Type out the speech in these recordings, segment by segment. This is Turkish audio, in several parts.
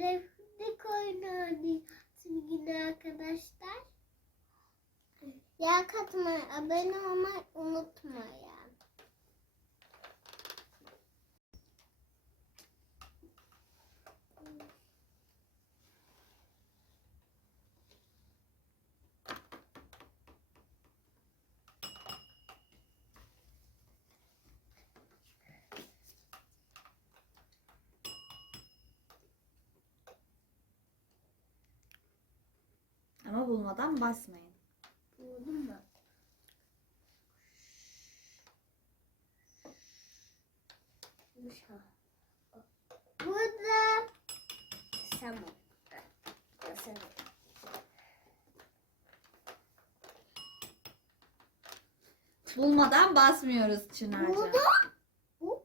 Defne oyunu yine arkadaşlar. Ya katmayı, abone olmayı unutmayın. Ama bulmadan basmayın. Buldun mu? Burada Tamam. Nasıl? Bulmadan basmıyoruz Çınarca. Burada bu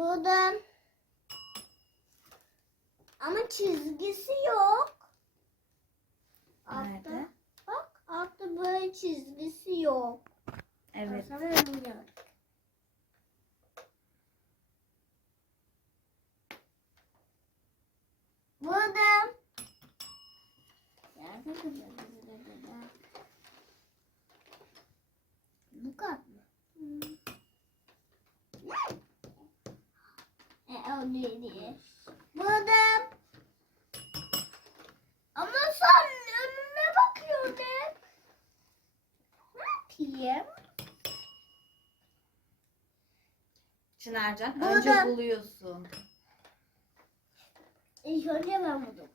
Burada ama çizgisi yok. Altta, Nerede? bak altta böyle çizgisi yok. Evet. Sanırım yok. Burada. Bu kat mı? E, o değil. Burada. Ama sen önüne bakıyorsun hep. Ne yapayım? Çınarcan Burada. önce buluyorsun. İlk önce ben buldum.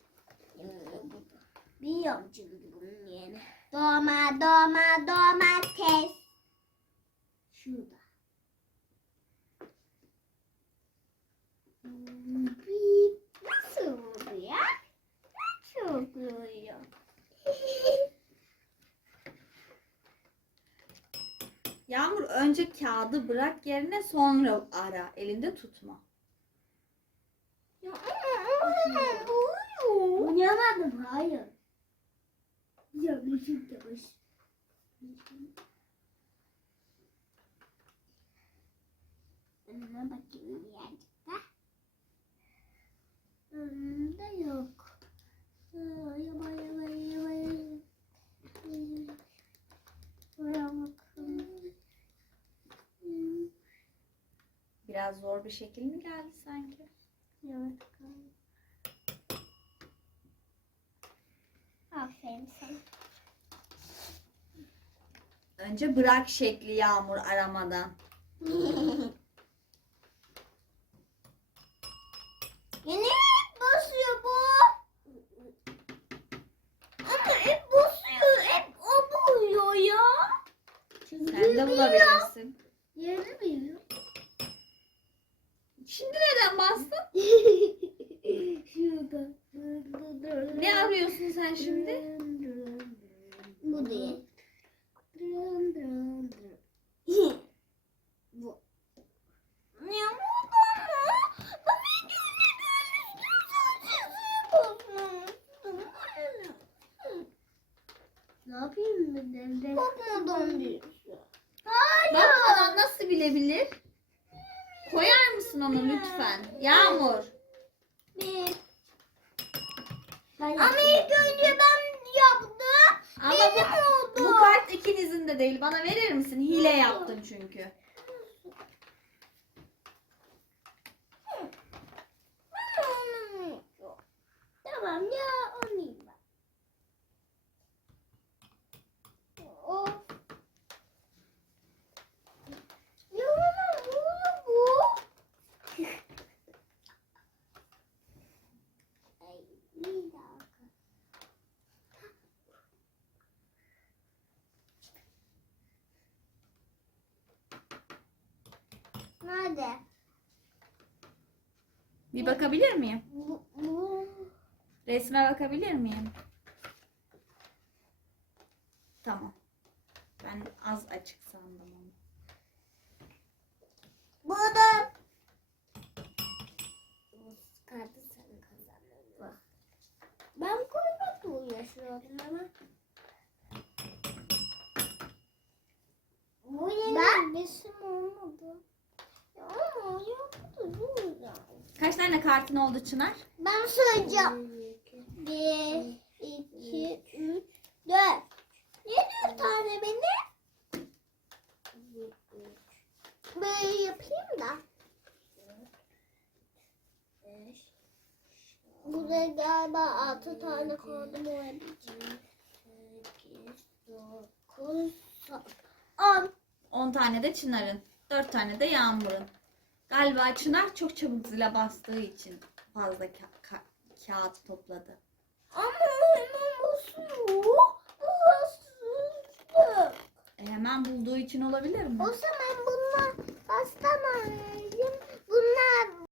Biliyorum çünkü bunun yerini. Doma doma domates. Şurada. Bip. Nasıl vurdu ya? Çok vuruyor. Yağmur önce kağıdı bırak yerine sonra ara. Elinde tutma. Ya ama hemen oluyor. Oynamadım hayır. Ya müzik de baş. Önüne bakayım birazcık Biraz zor bir şekil mi geldi sanki? Evet. Aferin sana. Önce bırak şekli Yağmur aramadan. Yine hep basıyor bu. Ama hep basıyor. Hep o buluyor ya. Çünkü Sen de biliyor. bulabilirsin. Yerini biliyor. Şimdi neden bastın? Şurada. Ne arıyorsun sen şimdi? Bu değil. Bu. Ya mı? Ne yapayım ben? Bakmadan diyorsun. Hayır. Bakmadan nasıl bilebilir? Koyar mısın onu lütfen? Yağmur. Bir. Ama ilk önce ben yaptım. Ama Benim bu, oldu. bu kart ikinizin de değil. Bana verir misin? Hile yaptın çünkü. Tamam ya oynayayım ben. Of. Ya bana bunu bu. Ay, bir dakika. Nerede? Bir bakabilir miyim? Bu, bu. Resme bakabilir miyim? Tamam. Ben az açık sandım onu. Burada. Bu kartı sen kazandın. Ben koymakla uğraşıyordum ama. Bu yine ben... resim olmadı. Kaç tane kartın oldu Çınar? Ben söyleyeceğim. Bir, iki, üç, dört. Niye dört tane benim? Böyle yapayım da. Burada galiba altı tane koydum olabilir. Sekiz, dokuz, on. 10 tane de Çınar'ın. 4 tane de Yağmur'un. Galiba Çınar çok çabuk zile bastığı için fazla ka- ka- kağıt topladı. Ama hemen basıyor. Bu haksızlık. E, hemen bulduğu için olabilir mi? O zaman bunlar bastamayayım.